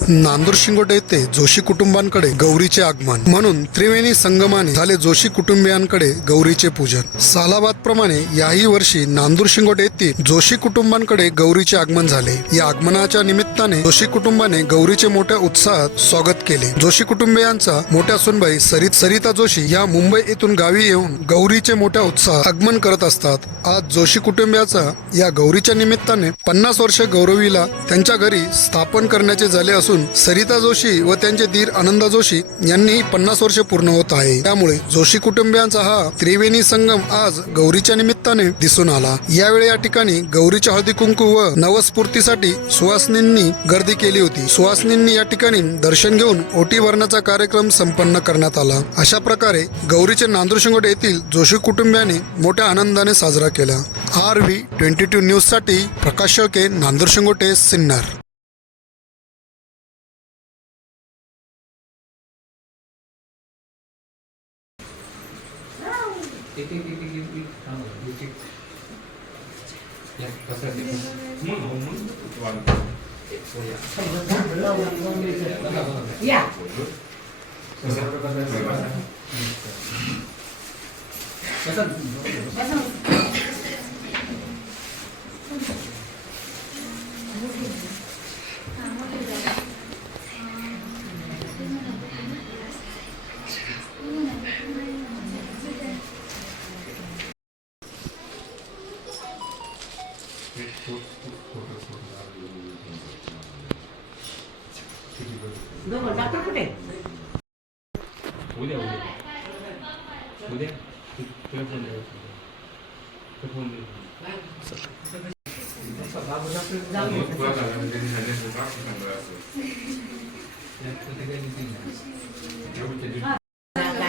नांदूर शिंगोटे येथे जोशी कुटुंबांकडे गौरीचे आगमन. म्हणून त्रिवेणी संगमाने झाले जोशी कुटुंबियांकडे गौरीचे पूजन. सालाबाद प्रमाणे याही वर्षी नांदूर शिंगोटे येथील जोशी कुटुंबांकडे गौरीचे आगमन झाले. या आगमनाच्या निमित्ताने जोशी कुटुंबाने गौरीचे मोठ्या उत्साहात स्वागत केले. जोशी कुटुंबियांचा मोठ्या सुनबाई सरित सरिता जोशी या मुंबई येथून गावी येऊन गौरीचे मोठ्या उत्साहात आगमन करत असतात. आज जोशी कुटुंबियाचा या गौरीच्या निमित्ताने पन्नास वर्ष गौरवीला त्यांच्या घरी स्थापन करण्याचे झाले असून सरिता जोशी व त्यांचे धीर आनंदा जोशी यांनी पन्नास वर्ष पूर्ण होत आहे. त्यामुळे जोशी कुटुंबियांचा हा त्रिवेणी संगम आज गौरीच्या निमित्ताने दिसून आला. यावेळी या ठिकाणी गौरीच्या हळदी कुंकू व नवस्फूर्तीसाठी सुहासनींनी गर्दी केली होती. सुहासनींनी या ठिकाणी दर्शन घेऊन ओटी भरण्याचा कार्यक्रम संपन्न करण्यात आला. अशा प्रकारे गौरीचे नांदूरशिंगोटे येथील जोशी कुटुंबियांनी मोठ्या आनंदाने साजरा केला. आर व्ही ट्वेंटी टू न्यूजसाठी Prakash Shelke Nandurshingote Sinnar. titik titik kamu titik. Ya kasar di iya. mau mun tuan. Oh, ya. ya. Pesan. Pesan. Doctor कुठे? उद्या उद्या. उद्या? तुला फोन फोन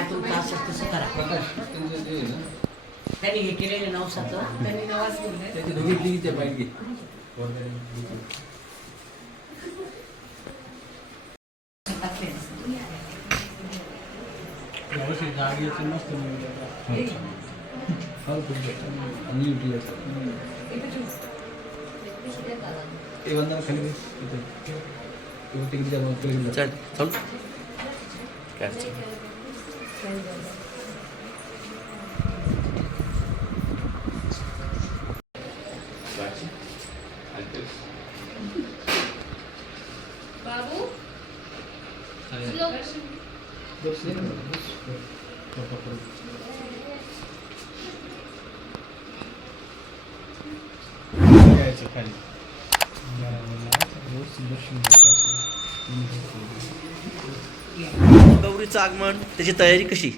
तुमचं असं तसं करा त्यांनी हे केलेलं नवसाचं त्यांनी नवाज बोलले त्याचे दोघे तिघीचे पाहिजे टाकले चल चल काय गौरीचं आगमन त्याची तयारी कशी?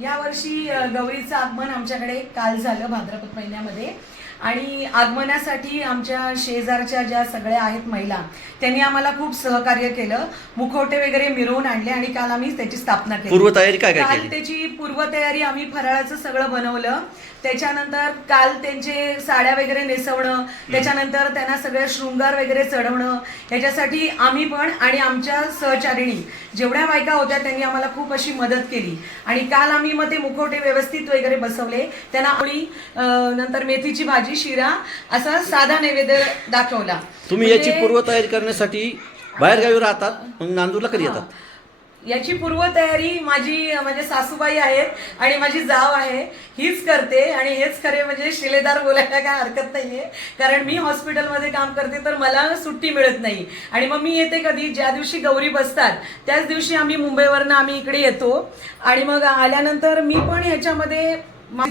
यावर्षी गौरीचं आगमन आमच्याकडे काल झालं भाद्रपद महिन्यामध्ये. आणि आगमनासाठी आमच्या शेजारच्या ज्या सगळ्या आहेत महिला त्यांनी आम्हाला खूप सहकार्य केलं. मुखवटे वगैरे मिरवून आणले आणि काल आम्ही त्याची स्थापना केली. पूर्वतयारी काय काय काल केली? त्याची पूर्वतयारी आम्ही फराळाचं सगळं बनवलं. त्याच्यानंतर काल त्यांचे साड्या वगैरे नेसवणं त्याच्यानंतर त्यांना सगळे शृंगार वगैरे चढवणं याच्यासाठी आम्ही पण आणि आमच्या सहचारिणी जेवढ्या बायका होत्या त्यांनी आम्हाला खूप अशी मदत केली. आणि काल आम्ही मग ते मुखवटे व्यवस्थित वगैरे बसवले. त्यांना अं, नंतर मेथीची भाजी शिरा असा साधा नैवेद्य दाखवला. तुम्ही म्हणजे- याची पूर्वतयारी करण्यासाठी बाहेरगावी राहतात मग नांदूरला कधी येतात? याची पूर्वतयारी माझी म्हणजे सासूबाई आहेत आणि माझी जाव आहे हीच करते आणि हेच खरे म्हणजे शिलेदार बोलायला काय हरकत नाहीये. कारण मी हॉस्पिटलमध्ये काम करते तर मला सुट्टी मिळत नाही. आणि मग मी येते कधी ज्या दिवशी गौरी बसतात त्याच दिवशी आम्ही मुंबईवरनं आम्ही इकडे येतो. आणि मग आल्यानंतर मी पण ह्याच्यामध्ये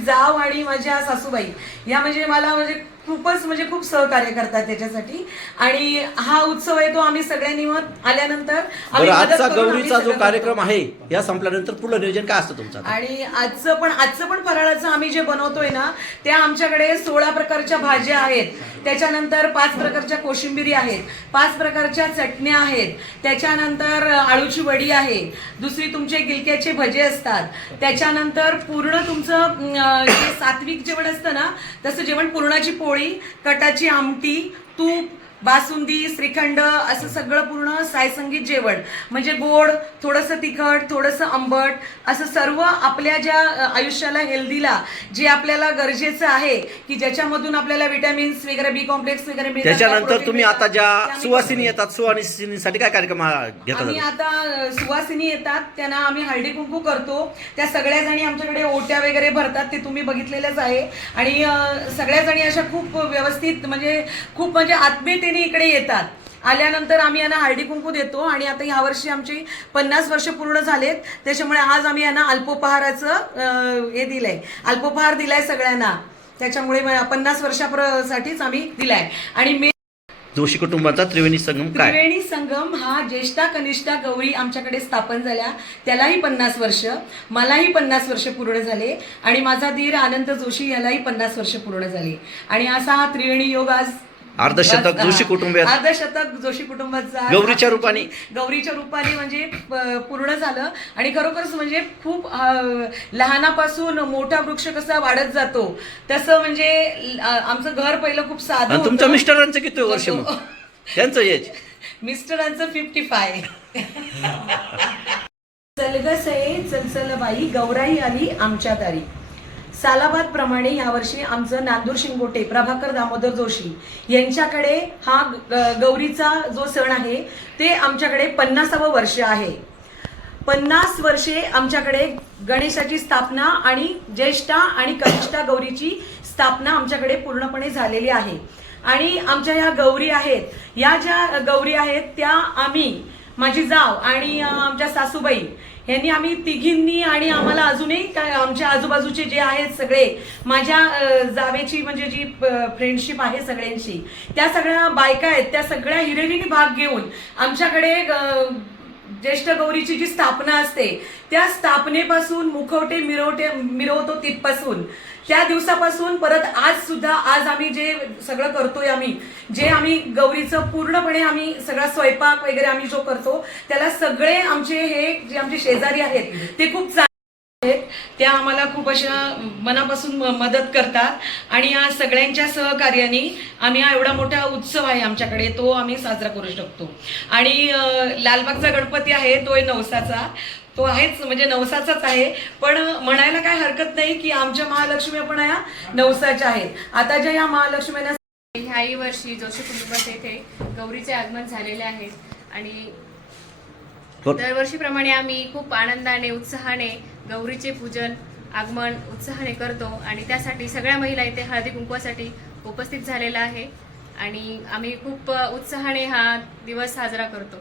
जाव आणि माझ्या सासूबाई. या म्हणजे मला म्हणजे खूपच म्हणजे खूप सहकार्य करतात त्याच्यासाठी आणि हा उत्सव आहे तो आम्ही सगळ्यांनी मग आल्यानंतर आम्ही बरं मदत आजचा करून आम्ही गौरीचा जो सगळं कार्यक्रम. आहे या संपल्यानंतर पुढलं नियोजन काय असतं तुमचं आता? आणि आजचं पण आजचं पण फराळाचं आम्ही जे बनवतोय ना त्या आमच्याकडे सोळा प्रकारच्या भाज्या आहेत त्याच्यानंतर पाच प्रकारच्या कोशिंबिरी आहेत पाच प्रकारच्या चटण्या आहेत त्याच्यानंतर आळूची वडी आहे दुसरी तुमचे गिलक्याचे भजे असतात त्याच्यानंतर पूर्ण तुमचं अं, जे सात्विक जेवण असतं ना तसं जेवण पुरणाची पोळी कटाची आमटी तूप बासुंदी श्रीखंड असं सगळं पूर्ण सायसंगीत जेवण. म्हणजे गोड थोडंसं तिखट थोडंसं आंबट असं सर्व आपल्या ज्या आयुष्याला हेल्दीला जे आपल्याला गरजेचं आहे की ज्याच्यामधून आपल्याला विटॅमिन्स वगैरे बी कॉम्प्लेक्स वगैरे मिळतात, त्याच्यानंतर तुम्ही आता ज्या सुवासिनी. येतात सुवासिनीसाठी काय कार्यक्रम घेतात? आम्ही आता सुवासिनी येतात त्यांना आम्ही हळदी कुंकू करतो. त्या सगळ्या जणी आमच्याकडे ओट्या वगैरे भरतात ते तुम्ही बघितलेलंच आहे. आणि सगळ्या जणी अशा खूप व्यवस्थित म्हणजे खूप म्हणजे आत्मीयतेने इकडे येतात. आल्यानंतर आम्ही यांना हळदी कुंकू देतो आणि आता ह्या वर्षी आमची पन्नास वर्ष पूर्ण झालेत. त्याच्यामुळे आज आम्ही यांना अल्पोपहाराचं हे दिलंय. अल्पोपहार दिलाय सगळ्यांना. त्याच्यामुळे पन्नास वर्षासाठीच आम्ही दिलाय. आणि मे जोशी कुटुंबाचा त्रिवेणी संगम काय? त्रिवेणी संगम हा ज्येष्ठा कनिष्ठा गौरी आमच्याकडे स्थापन झाल्या. त्यालाही पन्नास वर्ष. मलाही पन्नास वर्ष पूर्ण झाले. आणि माझा धीर आनंद जोशी यालाही पन्नास वर्ष पूर्ण झाले. आणि असा हा त्रिवेणी योग आज अर्धशतक जोशी कुटुंबियात. अर्धशतक जोशी कुटुंबाचा. गौरीच्या रूपाने? गौरीच्या रूपाने म्हणजे पूर्ण झालं. आणि खरोखरच म्हणजे खूप लहानापासून मोठा वृक्ष कसा वाढत जातो तसं म्हणजे आमचं घर पहिलं खूप साधं तुमच्या. मिस्टरांचं किती वर्ष मग? त्यांचं एज मिस्टरांचं फिफ्टी फाय चलगसे चलचलबाई गौराई आली आमच्या दारी. सालाबाद प्रमाणे यावर्षी आमचं नांदूर शिंगोटे प्रभाकर दामोदर जोशी यांच्याकडे हा ग- गौरीचा जो सण आहे ते आमच्याकडे पन्नासावं वर्ष आहे. पन्नास वर्षे आमच्याकडे गणेशाची स्थापना आणि ज्येष्ठा आणि कनिष्ठा गौरीची स्थापना आमच्याकडे पूर्णपणे झालेली आहे. आणि आमच्या ह्या गौरी आहेत या ज्या गौरी आहेत त्या आम्ही माझी जाव आणि आमच्या सासूबाई यांनी आम्ही तिघींनी आणि आम्हाला अजूनही काय आमच्या आजूबाजूचे जे आहेत सगळे माझ्या जावेची म्हणजे जी फ्रेंडशिप आहे सगळ्यांची त्या सगळ्या बायका आहेत त्या सगळ्या हिरिरीने भाग घेऊन आमच्याकडे ज्येष्ठ गौरीची जी स्थापना असते त्या स्थापनेपासून मुखवटे मिरवटे मिरवतो तिथपासून. त्या दिवसापासून परत आज सुद्धा आज आम्ही जे सगळं करतोय आम्ही जे आम्ही गौरीचं पूर्णपणे आम्ही सगळा स्वयंपाक वगैरे आम्ही जो करतो त्याला सगळे आमचे हे जे आमचे शेजारी आहेत ते खूप त्या आम्हाला खूप अशा मनापासून म- मदत करतात. आणि या सगळ्यांच्या सहकार्याने आम्ही हा एवढा मोठा उत्सव आहे आमच्याकडे तो आम्ही साजरा करू शकतो. आणि लालबागचा गणपती आहे तो आहे नवसाचा. तो आहेच म्हणजे नवसाचाच आहे. पण म्हणायला काय हरकत नाही की आमच्या महालक्ष्मी पण या नवसाच्या आहेत. आता ज्या या महालक्ष्मीना ह्याही वर्षी जोशी कुटुंबात येथे गौरीचे आगमन झालेले आहे. आणि दरवर्षीप्रमाणे आम्ही खूप आनंदाने उत्साहाने गौरीचे पूजन आगमन उत्साहाने करतो आणि त्यासाठी सगळ्या महिला इथे हळदी कुंकवासाठी उपस्थित झालेल्या आहे. आणि आम्ही खूप उत्साहाने हा दिवस साजरा करतो.